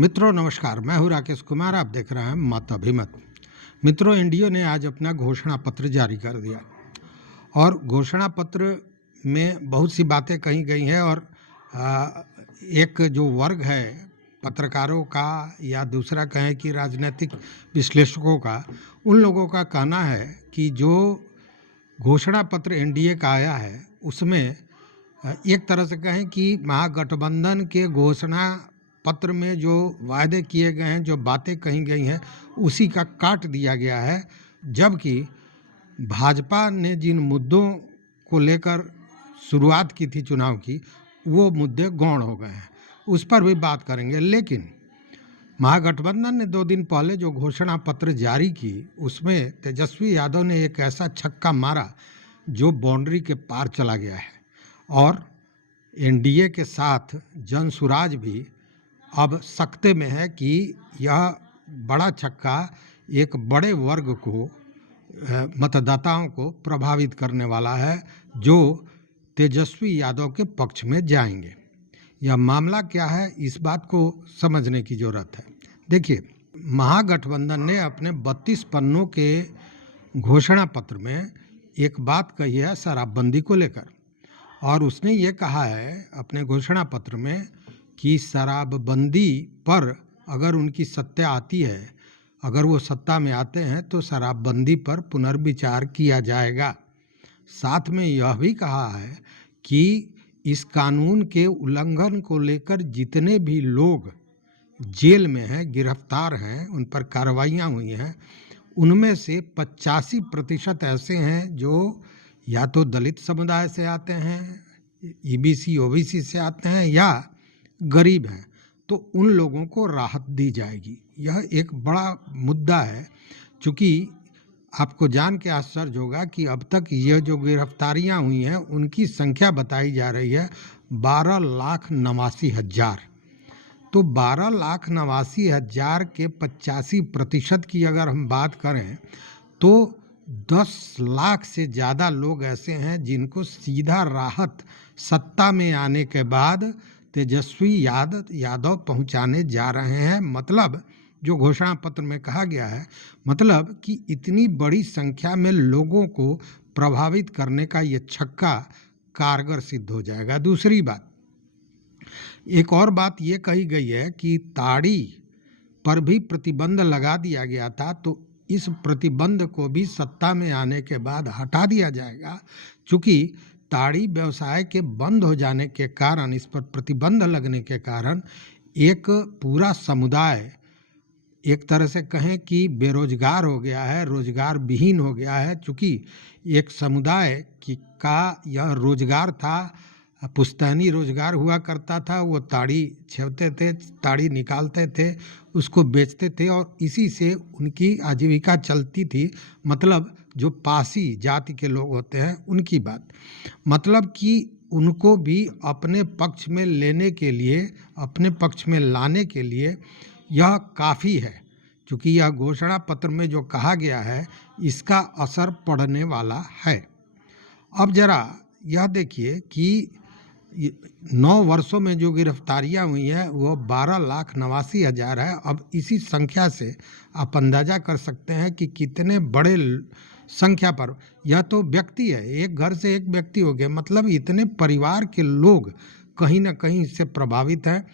मित्रों नमस्कार, मैं हूं राकेश कुमार। आप देख रहे हैं मत अभिमत। मित्रों, एनडीए ने आज अपना घोषणा पत्र जारी कर दिया और घोषणा पत्र में बहुत सी बातें कही गई हैं और एक जो वर्ग है पत्रकारों का या दूसरा कहें कि राजनीतिक विश्लेषकों का, उन लोगों का कहना है कि जो घोषणा पत्र एनडीए का आया है उसमें एक तरह से कहें कि महागठबंधन के घोषणा पत्र में जो वायदे किए गए हैं, जो बातें कही गई हैं, उसी का काट दिया गया है। जबकि भाजपा ने जिन मुद्दों को लेकर शुरुआत की थी चुनाव की, वो मुद्दे गौण हो गए हैं, उस पर भी बात करेंगे। लेकिन महागठबंधन ने 2 दिन पहले जो घोषणा पत्र जारी की, उसमें तेजस्वी यादव ने एक ऐसा छक्का मारा जो बाउंड्री के पार चला गया है और एनडीए के साथ जनसुराज भी अब सकते में है कि यह बड़ा छक्का एक बड़े वर्ग को, मतदाताओं को प्रभावित करने वाला है, जो तेजस्वी यादव के पक्ष में जाएंगे। यह मामला क्या है, इस बात को समझने की ज़रूरत है। देखिए, महागठबंधन ने अपने 32 पन्नों के घोषणा पत्र में एक बात कही है शराबबंदी को लेकर, और उसने ये कहा है अपने घोषणा पत्र में कि शराबबंदी पर अगर उनकी सत्ता आती है, अगर वो सत्ता में आते हैं तो शराबबंदी पर पुनर्विचार किया जाएगा। साथ में यह भी कहा है कि इस कानून के उल्लंघन को लेकर जितने भी लोग जेल में हैं, गिरफ्तार हैं, उन पर कार्रवाइयाँ हुई हैं, उनमें से 85% ऐसे हैं जो या तो दलित समुदाय से आते हैं, ईबीसी ओबीसी से आते हैं, या गरीब हैं। तो उन लोगों को राहत दी जाएगी। यह एक बड़ा मुद्दा है, क्योंकि आपको जान के आश्चर्य होगा कि अब तक ये जो गिरफ्तारियां हुई हैं उनकी संख्या बताई जा रही है 12,89,000। तो 12,89,000 के 85% की अगर हम बात करें तो 10 लाख से ज़्यादा लोग ऐसे हैं जिनको सीधा राहत सत्ता में आने के बाद तेजस्वी यादव पहुंचाने जा रहे हैं। मतलब जो घोषणा पत्र में कहा गया है, मतलब कि इतनी बड़ी संख्या में लोगों को प्रभावित करने का ये छक्का कारगर सिद्ध हो जाएगा। दूसरी बात, एक और बात ये कही गई है कि ताड़ी पर भी प्रतिबंध लगा दिया गया था, तो इस प्रतिबंध को भी सत्ता में आने के बाद हटा दिया जाएगा, क्योंकि ताड़ी व्यवसाय के बंद हो जाने के कारण, इस पर प्रतिबंध लगने के कारण एक पूरा समुदाय एक तरह से कहें कि बेरोजगार हो गया है, रोजगार विहीन हो गया है। चूँकि एक समुदाय का यह रोजगार था, पुश्तैनी रोजगार हुआ करता था, वो ताड़ी छेवते थे, ताड़ी निकालते थे, उसको बेचते थे और इसी से उनकी आजीविका चलती थी। मतलब जो पासी जाति के लोग होते हैं उनकी बात, मतलब कि उनको भी अपने पक्ष में लेने के लिए, अपने पक्ष में लाने के लिए यह काफ़ी है, क्योंकि यह घोषणा पत्र में जो कहा गया है इसका असर पड़ने वाला है। अब जरा यह देखिए कि 9 वर्षों में जो गिरफ्तारियां हुई हैं वो 12,89,000 है। अब इसी संख्या से आप अंदाजा कर सकते हैं कि कितने बड़े संख्या पर, यह तो व्यक्ति है, एक घर से एक व्यक्ति हो गए, मतलब इतने परिवार के लोग कहीं ना कहीं इससे प्रभावित हैं।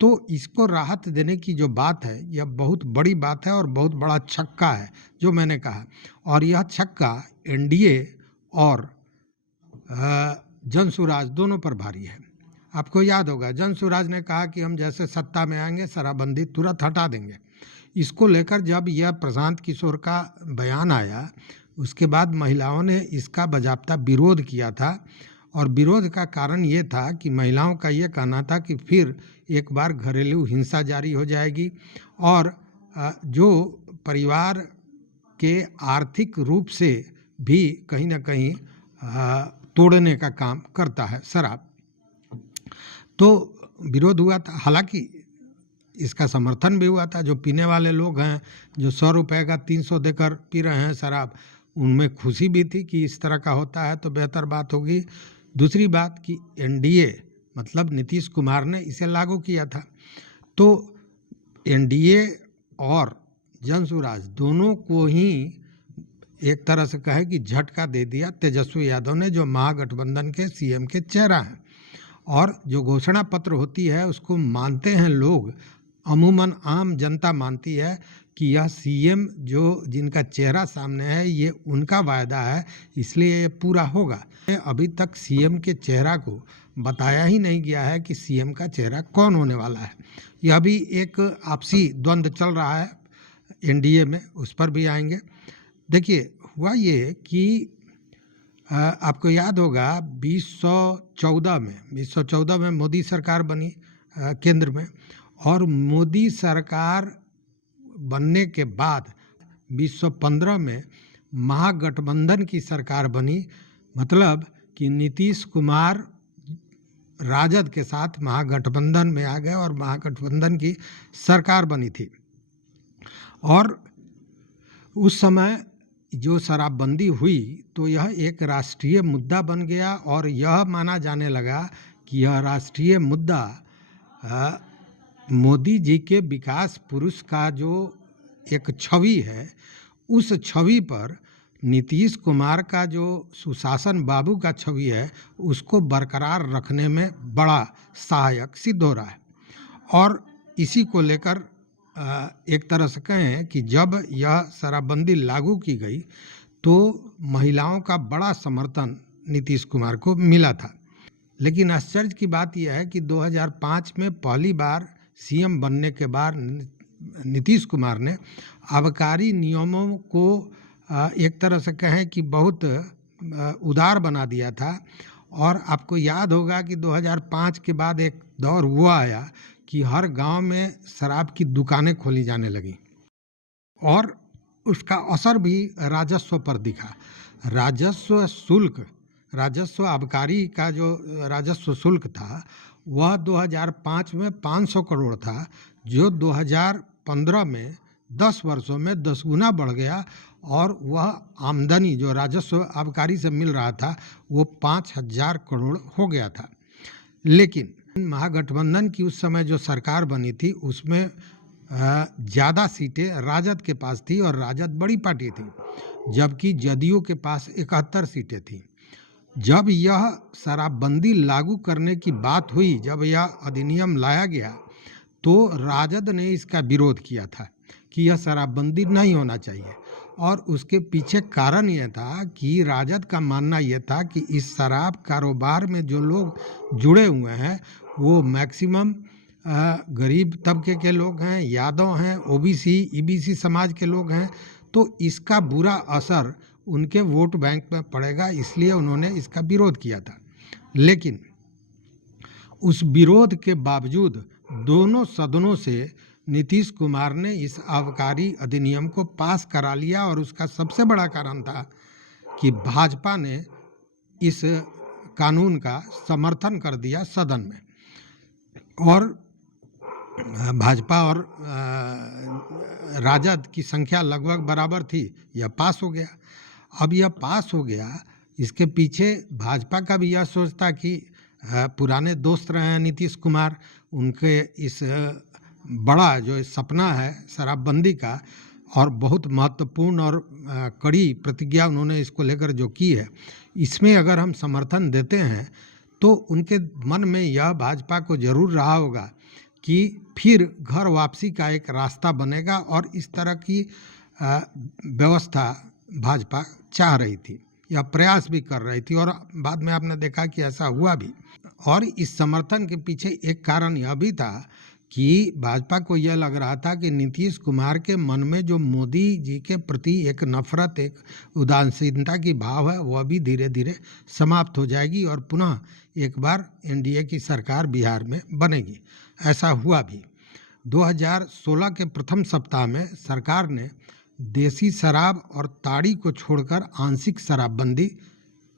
तो इसको राहत देने की जो बात है, यह बहुत बड़ी बात है और बहुत बड़ा छक्का है जो मैंने कहा। और यह छक्का एनडीए और जनसुराज दोनों पर भारी है। आपको याद होगा जनसुराज ने कहा कि हम जैसे सत्ता में आएंगे शराबबंदी तुरंत हटा देंगे। इसको लेकर जब यह प्रशांत किशोर का बयान आया, उसके बाद महिलाओं ने इसका बाज़ाब्ता विरोध किया था, और विरोध का कारण ये था कि महिलाओं का ये कहना था कि फिर एक बार घरेलू हिंसा जारी हो जाएगी और जो परिवार के आर्थिक रूप से भी कहीं ना कहीं तोड़ने का काम करता है शराब। तो विरोध हुआ था, हालांकि इसका समर्थन भी हुआ था। जो पीने वाले लोग हैं, जो 100 रुपये का 300 देकर पी रहे हैं शराब, उनमें खुशी भी थी कि इस तरह का होता है तो बेहतर बात होगी। दूसरी बात कि एनडीए मतलब नीतीश कुमार ने इसे लागू किया था। तो एनडीए और जनसुराज दोनों को ही एक तरह से कहे कि झटका दे दिया तेजस्वी यादव ने, जो महागठबंधन के सीएम के चेहरा हैं। और जो घोषणा पत्र होती है उसको मानते हैं लोग, अमूमन आम जनता मानती है कि यह सीएम जो जिनका चेहरा सामने है ये उनका वायदा है, इसलिए ये पूरा होगा। अभी तक सीएम के चेहरा को बताया ही नहीं गया है कि सीएम का चेहरा कौन होने वाला है। यह भी एक आपसी द्वंद्व चल रहा है एनडीए में, उस पर भी आएंगे। देखिए, हुआ ये कि आपको याद होगा 2014 में मोदी सरकार बनी केंद्र में, और मोदी सरकार बनने के बाद 2015 में महागठबंधन की सरकार बनी। मतलब कि नीतीश कुमार राजद के साथ महागठबंधन में आ गए और महागठबंधन की सरकार बनी थी। और उस समय जो शराबबंदी हुई तो यह एक राष्ट्रीय मुद्दा बन गया, और यह माना जाने लगा कि यह राष्ट्रीय मुद्दा मोदी जी के विकास पुरुष का जो एक छवि है, उस छवि पर नीतीश कुमार का जो सुशासन बाबू का छवि है उसको बरकरार रखने में बड़ा सहायक सिद्ध हो रहा है। और इसी को लेकर एक तरह से कहें कि जब यह शराबबंदी लागू की गई तो महिलाओं का बड़ा समर्थन नीतीश कुमार को मिला था। लेकिन आश्चर्य की बात यह है कि 2005 में पहली बार सीएम बनने के बाद नीतीश कुमार ने आबकारी नियमों को एक तरह से कहें कि बहुत उदार बना दिया था। और आपको याद होगा कि 2005 के बाद एक दौर हुआ आया कि हर गांव में शराब की दुकानें खोली जाने लगी, और उसका असर भी राजस्व पर दिखा। राजस्व आबकारी का जो राजस्व शुल्क था वह 2005 में 500 करोड़ था, जो 2015 में 10 वर्षों में 10 गुना बढ़ गया, और वह आमदनी जो राजस्व आबकारी से मिल रहा था वो 5000 करोड़ हो गया था। लेकिन महागठबंधन की उस समय जो सरकार बनी थी उसमें ज़्यादा सीटें राजद के पास थी, और राजद बड़ी पार्टी थी, जबकि जदयू के पास 71 सीटें थीं। जब यह शराबबंदी लागू करने की बात हुई, जब यह अधिनियम लाया गया, तो राजद ने इसका विरोध किया था कि यह शराबबंदी नहीं होना चाहिए। और उसके पीछे कारण यह था कि राजद का मानना यह था कि इस शराब कारोबार में जो लोग जुड़े हुए हैं वो मैक्सिमम गरीब तबके के लोग हैं, यादव हैं, ओबीसी ईबीसी समाज के लोग हैं, तो इसका बुरा असर उनके वोट बैंक में पड़ेगा, इसलिए उन्होंने इसका विरोध किया था। लेकिन उस विरोध के बावजूद दोनों सदनों से नीतीश कुमार ने इस आबकारी अधिनियम को पास करा लिया, और उसका सबसे बड़ा कारण था कि भाजपा ने इस कानून का समर्थन कर दिया सदन में, और भाजपा और राजद की संख्या लगभग बराबर थी, यह पास हो गया। अब यह पास हो गया, इसके पीछे भाजपा का भी यह सोच था कि पुराने दोस्त रहे हैं नीतीश कुमार, उनके इस बड़ा जो सपना है शराबबंदी का, और बहुत महत्वपूर्ण और कड़ी प्रतिज्ञा उन्होंने इसको लेकर जो की है, इसमें अगर हम समर्थन देते हैं तो उनके मन में यह भाजपा को जरूर रहा होगा कि फिर घर वापसी का एक रास्ता बनेगा, और इस तरह की व्यवस्था भाजपा चाह रही थी, यह प्रयास भी कर रही थी, और बाद में आपने देखा कि ऐसा हुआ भी। और इस समर्थन के पीछे एक कारण यह भी था कि भाजपा को यह लग रहा था कि नीतीश कुमार के मन में जो मोदी जी के प्रति एक नफरत, एक उदासीनता की भाव है, वह भी धीरे धीरे समाप्त हो जाएगी, और पुनः एक बार एनडीए की सरकार बिहार में बनेगी। ऐसा हुआ भी। 2016 के प्रथम सप्ताह में सरकार ने देसी शराब और ताड़ी को छोड़कर आंशिक शराबबंदी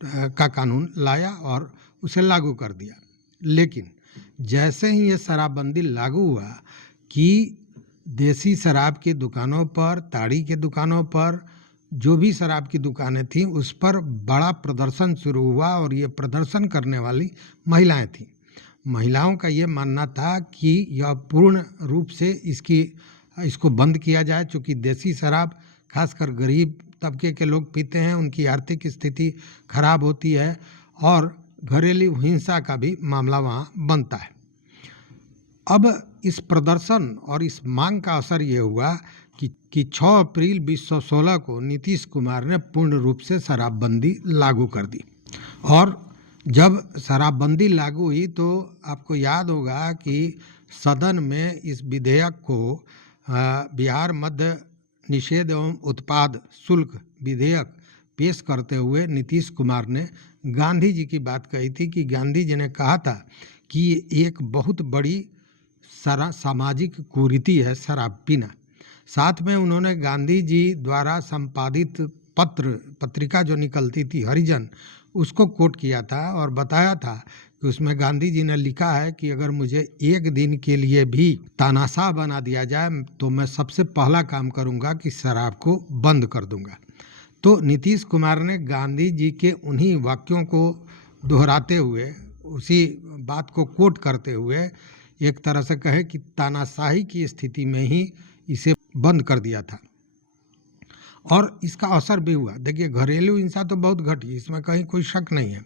का कानून लाया और उसे लागू कर दिया। लेकिन जैसे ही ये शराबबंदी लागू हुआ कि देसी शराब की दुकानों पर, ताड़ी की दुकानों पर, जो भी शराब की दुकानें थीं उस पर बड़ा प्रदर्शन शुरू हुआ, और ये प्रदर्शन करने वाली महिलाएं थीं। महिलाओं का ये मानना था कि यह पूर्ण रूप से इसको बंद किया जाए, चूँकि देसी शराब खासकर गरीब तबके के लोग पीते हैं, उनकी आर्थिक स्थिति खराब होती है और घरेलू हिंसा का भी मामला वहाँ बनता है। अब इस प्रदर्शन और इस मांग का असर ये हुआ कि 6 अप्रैल 2016 को नीतीश कुमार ने पूर्ण रूप से शराबबंदी लागू कर दी। और जब शराबबंदी लागू हुई तो आपको याद होगा कि सदन में इस विधेयक को बिहार मद्य निषेध एवं उत्पाद शुल्क विधेयक पेश करते हुए नीतीश कुमार ने गांधी जी की बात कही थी कि गांधी जी ने कहा था कि ये एक बहुत बड़ी सामाजिक कुरीति है शराब पीना। साथ में उन्होंने गांधी जी द्वारा संपादित पत्रिका जो निकलती थी हरिजन, उसको कोट किया था और बताया था कि उसमें गांधी जी ने लिखा है कि अगर मुझे एक दिन के लिए भी तानाशाह बना दिया जाए तो मैं सबसे पहला काम करूंगा कि शराब को बंद कर दूंगा। तो नीतीश कुमार ने गांधी जी के उन्हीं वाक्यों को दोहराते हुए, उसी बात को कोट करते हुए एक तरह से कहे कि तानाशाही की स्थिति में ही इसे बंद कर दिया था और इसका असर भी हुआ। देखिए, घरेलू हिंसा तो बहुत घटी, इसमें कहीं कोई शक नहीं है।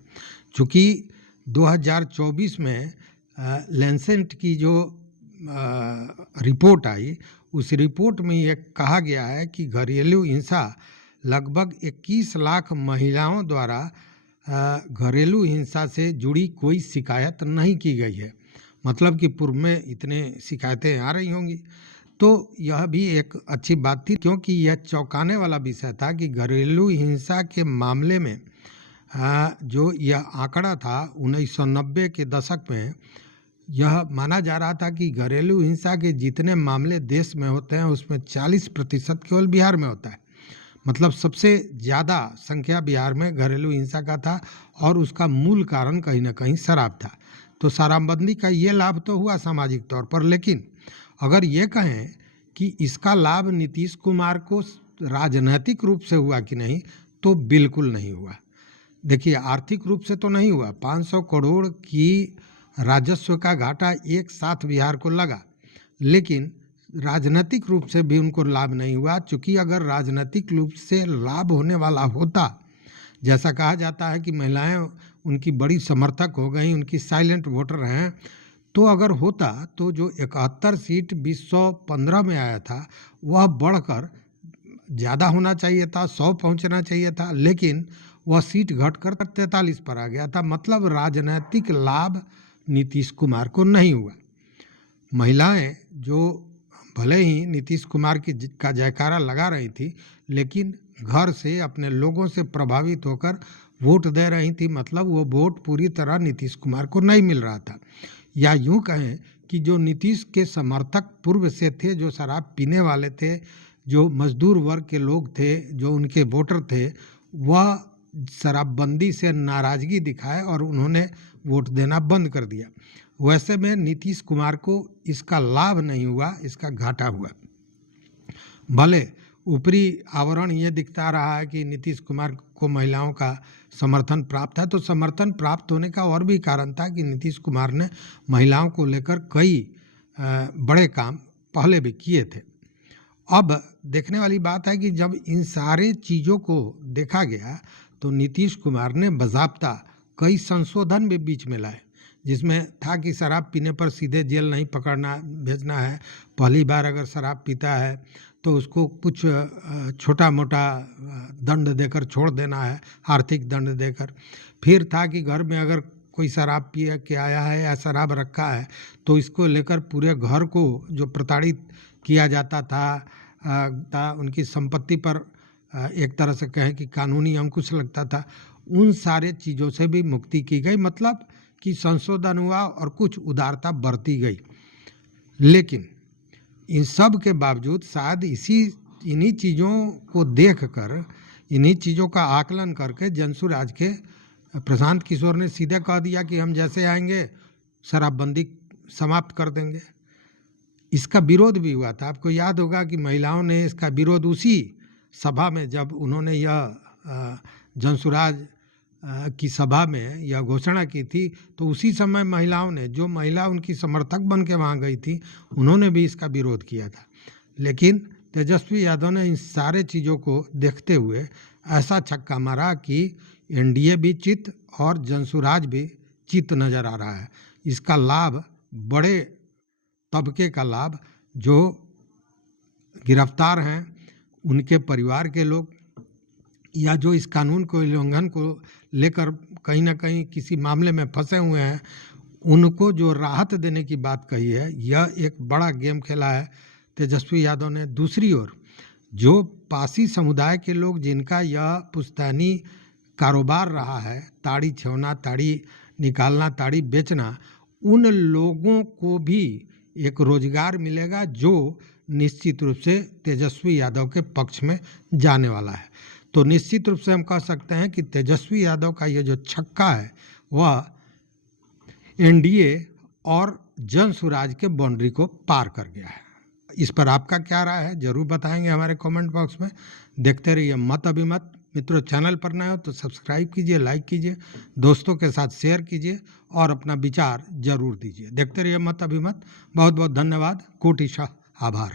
चूँकि 2024 में लैंसेट की जो रिपोर्ट आई, उस रिपोर्ट में ये कहा गया है कि घरेलू हिंसा लगभग 21 लाख महिलाओं द्वारा घरेलू हिंसा से जुड़ी कोई शिकायत नहीं की गई है। मतलब कि पूर्व में इतने शिकायतें आ रही होंगी। तो यह भी एक अच्छी बात थी, क्योंकि यह चौंकाने वाला विषय था कि घरेलू हिंसा के मामले में जो यह आंकड़ा था 1990 के दशक में, यह माना जा रहा था कि घरेलू हिंसा के जितने मामले देश में होते हैं उसमें 40% केवल बिहार में होता है। मतलब सबसे ज़्यादा संख्या बिहार में घरेलू हिंसा का था और उसका मूल कारण कहीं ना कहीं शराब था। तो शराबबंदी का ये लाभ तो हुआ सामाजिक तौर पर, लेकिन अगर ये कहें कि इसका लाभ नीतीश कुमार को राजनीतिक रूप से हुआ कि नहीं, तो बिल्कुल नहीं हुआ। देखिए, आर्थिक रूप से तो नहीं हुआ, 500 करोड़ की राजस्व का घाटा एक साथ बिहार को लगा, लेकिन राजनीतिक रूप से भी उनको लाभ नहीं हुआ। चूँकि अगर राजनीतिक रूप से लाभ होने वाला होता, जैसा कहा जाता है कि महिलाएं उनकी बड़ी समर्थक हो गई, उनकी साइलेंट वोटर हैं, तो अगर होता तो जो 71 सीट 2015 में आया था वह बढ़कर ज़्यादा होना चाहिए था, 100 पहुंचना चाहिए था, लेकिन वह सीट घटकर 43 पर आ गया था। मतलब राजनीतिक लाभ नीतीश कुमार को नहीं हुआ। महिलाएं जो भले ही नीतीश कुमार का जयकारा लगा रही थी, लेकिन घर से अपने लोगों से प्रभावित होकर वोट दे रही थी। मतलब वो वोट पूरी तरह नीतीश कुमार को नहीं मिल रहा था। या यूं कहें कि जो नीतीश के समर्थक पूर्व से थे, जो शराब पीने वाले थे, जो मजदूर वर्ग के लोग थे, जो उनके वोटर थे, वह शराबबंदी से नाराज़गी दिखाए और उन्होंने वोट देना बंद कर दिया। वैसे में नीतीश कुमार को इसका लाभ नहीं हुआ, इसका घाटा हुआ। भले ऊपरी आवरण ये दिखता रहा है कि नीतीश कुमार को महिलाओं का समर्थन प्राप्त है, तो समर्थन प्राप्त होने का और भी कारण था कि नीतीश कुमार ने महिलाओं को लेकर कई बड़े काम पहले भी किए थे। अब देखने वाली बात है कि जब इन सारे चीज़ों को देखा गया तो नीतीश कुमार ने बाज़ाब्ता कई संशोधन भी बीच में लाए, जिसमें था कि शराब पीने पर सीधे जेल नहीं पकड़ना भेजना है, पहली बार अगर शराब पीता है तो उसको कुछ छोटा मोटा दंड देकर छोड़ देना है, आर्थिक दंड देकर। फिर था कि घर में अगर कोई शराब पी के आया है या शराब रखा है तो इसको लेकर पूरे घर को जो प्रताड़ित किया जाता था, उनकी संपत्ति पर एक तरह से कहें कि कानूनी अंकुश लगता था। उन सारे चीज़ों से भी मुक्ति की गई, मतलब कि संशोधन हुआ और कुछ उदारता बरती गई। लेकिन इन सब के बावजूद शायद इन्हीं चीज़ों को देखकर, इन्हीं चीज़ों का आकलन करके जनसुराज के प्रशांत किशोर ने सीधे कह दिया कि हम जैसे आएंगे शराबबंदी समाप्त कर देंगे। इसका विरोध भी हुआ था। आपको याद होगा कि महिलाओं ने इसका विरोध उसी सभा में, जब उन्होंने यह जनसुराज की सभा में यह घोषणा की थी, तो उसी समय महिलाओं ने, जो महिला उनकी समर्थक बन के वहाँ गई थी, उन्होंने भी इसका विरोध किया था। लेकिन तेजस्वी यादव ने इन सारे चीज़ों को देखते हुए ऐसा छक्का मारा कि एनडीए भी चित और जनसुराज भी चित नज़र आ रहा है। इसका लाभ, बड़े तबके का लाभ, जो गिरफ्तार हैं उनके परिवार के लोग, या जो इस कानून को उल्लंघन को लेकर कहीं ना कहीं किसी मामले में फंसे हुए हैं, उनको जो राहत देने की बात कही है, यह एक बड़ा गेम खेला है तेजस्वी यादव ने। दूसरी ओर जो पासी समुदाय के लोग, जिनका यह पुश्तैनी कारोबार रहा है, ताड़ी छेवना, ताड़ी निकालना, ताड़ी बेचना, उन लोगों को भी एक रोजगार मिलेगा जो निश्चित रूप से तेजस्वी यादव के पक्ष में जाने वाला है। तो निश्चित रूप से हम कह सकते हैं कि तेजस्वी यादव का ये जो छक्का है वह एनडीए और जनसुराज के बाउंड्री को पार कर गया है। इस पर आपका क्या राय है, जरूर बताएंगे हमारे कमेंट बॉक्स में। देखते रहिए मत अभिमत। मित्रों, चैनल पर नए हो तो सब्सक्राइब कीजिए, लाइक कीजिए, दोस्तों के साथ शेयर कीजिए और अपना विचार जरूर दीजिए। देखते रहिए मत अभिमत। बहुत बहुत धन्यवाद, कोटिशः आभार।